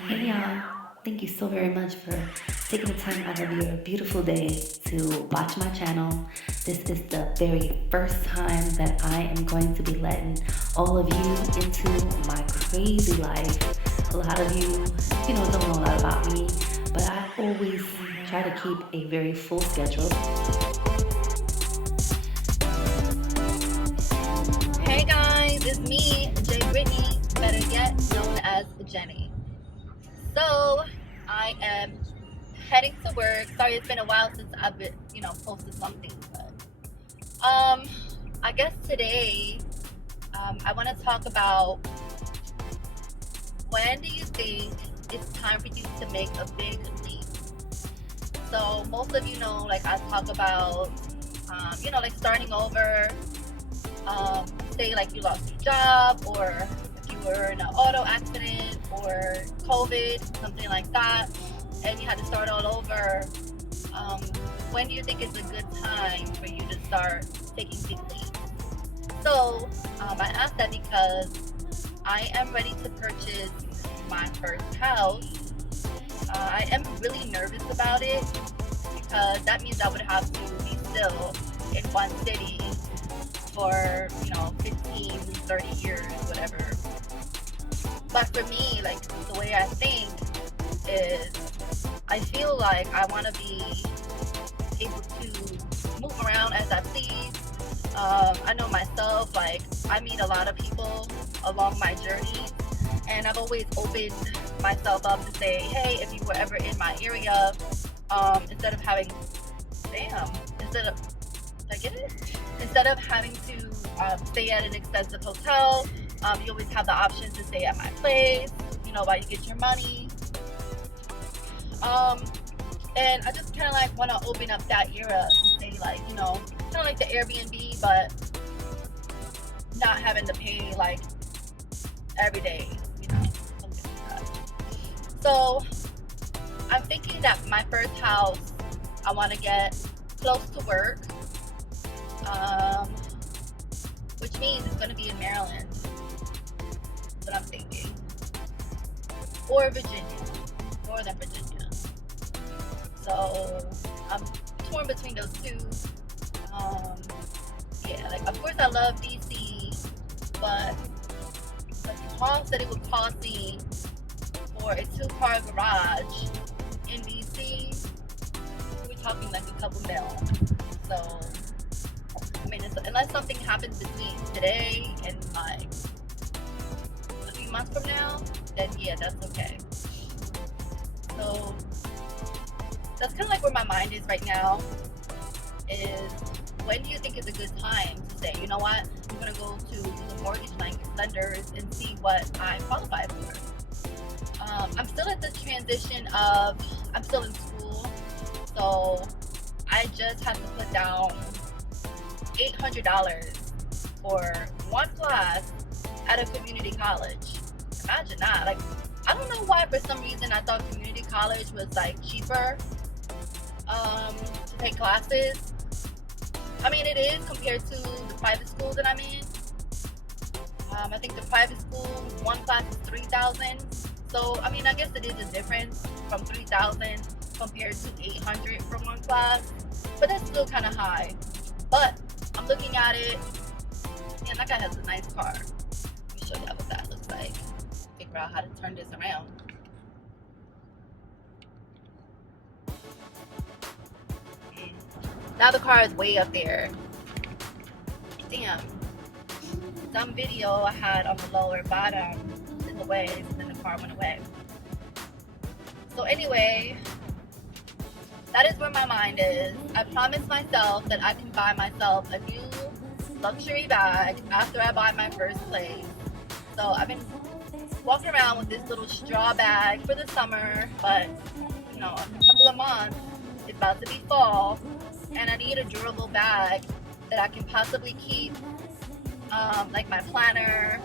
Hey y'all, thank you so very much for taking the time out of your beautiful day to watch my channel. This is the very first time that I am going to be letting all of you into my crazy life. A lot of you don't know a lot about me, but I always try to keep a very full schedule. Hey guys, it's me, J Brytni, better yet known as Jenny. So I am heading to work. Sorry, it's been a while since I've been, posted something. But I guess today, I want to talk about when do you think it's time for you to make a big leap? So most of you know, like I talk about, like starting over. Say like you lost your job, or if you were in an auto accident or COVID, something like that, and you had to start all over. When do you think is a good time for you to start taking big leaps? So I asked that because I am ready to purchase my first house. I am really nervous about it because that means I would have to be still in one city for 15, 30 years, whatever. But for me, like, the way I think is I feel like I want to be able to move around as I please. I know myself, like, I meet a lot of people along my journey, and I've always opened myself up to say, hey, if you were ever in my area, instead of having, instead of, did I get it? Instead of having to stay at an expensive hotel, you always have the option to stay at my place, while you get your money. And I just kind of like want to open up that era to say, like, kind of like the Airbnb, but not having to pay like every day, something like that. So I'm thinking that my first house, I want to get close to work, which means it's going to be in Maryland. That's what I'm thinking. Or Virginia, Northern Virginia. So I'm torn between those two. Like, of course I love DC, but the cost that it would cost me for a 2-car garage in DC, we're talking like a couple mil. So I mean, unless something happens between today and like a few months from now, then yeah, that's okay. So that's kind of like where my mind is right now. Is when do you think is a good time to say, you know what, I'm gonna go to the mortgage lenders and see what I qualify for. I'm still at the transition of, I'm still in school, so I just have to put down $800 for one class at a community college. Imagine that. Like, I don't know why, for some reason I thought community college was like cheaper to take classes. I mean, it is compared to the private school that I'm in. I think the private school, one class is $3,000. So I mean, I guess it is a difference from $3,000 compared to $800 for one class, but that's still kind of high. But I'm looking at it, and that guy has a nice car. Let me show you what that looks like. Figure out how to turn this around. Now the car is way up there. Damn. Some video I had on the lower bottom in the way, and then the car went away. So anyway, that is where my mind is. I promised myself that I can buy myself a new luxury bag after I buy my first place. So I've been walking around with this little straw bag for the summer, but in a couple of months it's about to be fall, and I need a durable bag that I can possibly keep, like my planner,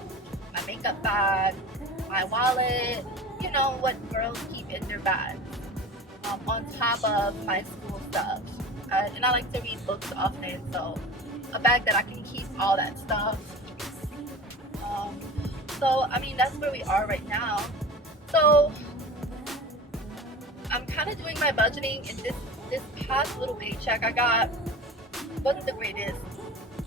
my makeup bag, my wallet, what girls keep in their bags, on top of my school stuff. And I like to read books often, so a bag that I can keep all that stuff. So I mean, that's where we are right now. So kind of doing my budgeting, and this past little paycheck I got wasn't the greatest,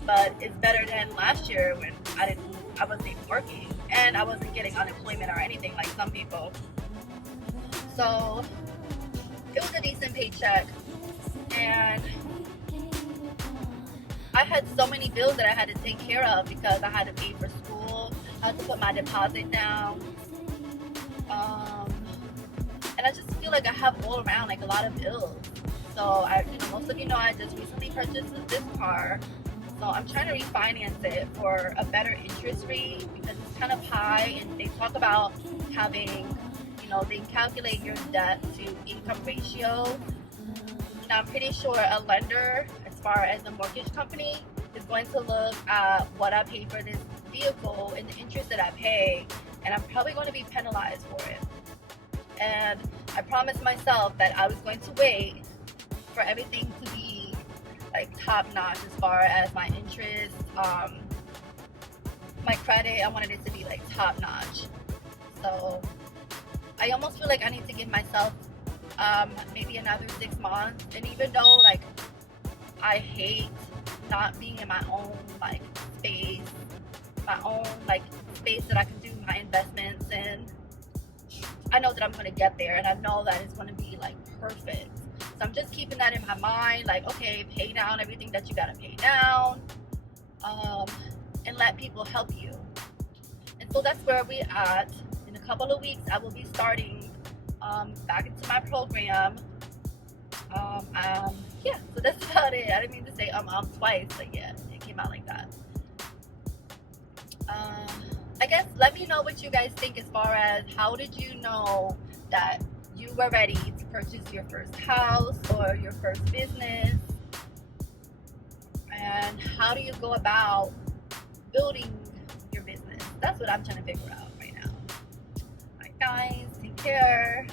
but it's better than last year when I wasn't even working and I wasn't getting unemployment or anything like some people. So it was a decent paycheck, and I had so many bills that I had to take care of because I had to pay for school. I had to put my deposit down. And I just feel like I have all around like a lot of bills. So most of you know I just recently purchased this car. So I'm trying to refinance it for a better interest rate because it's kind of high, and they talk about having, they calculate your debt to income ratio. Now I'm pretty sure a lender, as far as a mortgage company, is going to look at what I pay for this vehicle and the interest that I pay, and I'm probably going to be penalized for it. And I promised myself that I was going to wait for everything to be like top notch as far as my interest, my credit. I wanted it to be like top notch. So I almost feel like I need to give myself maybe another 6 months. And even though like I hate not being in my own like space, my own like space that I can do my investments in, I know that I'm going to get there, and I know that it's going to be like perfect. So I'm just keeping that in my mind, like, okay, pay down everything that you got to pay down, and let people help you. And so that's where we're at. In a couple of weeks, I will be starting back into my program. Yeah, so that's about it. I didn't mean to say twice, but yeah, it came out like that. I guess let me know what you guys think as far as how did you know that you were ready to purchase your first house or your first business, and how do you go about building your business? That's what I'm trying to figure out right now. Alright guys, take care.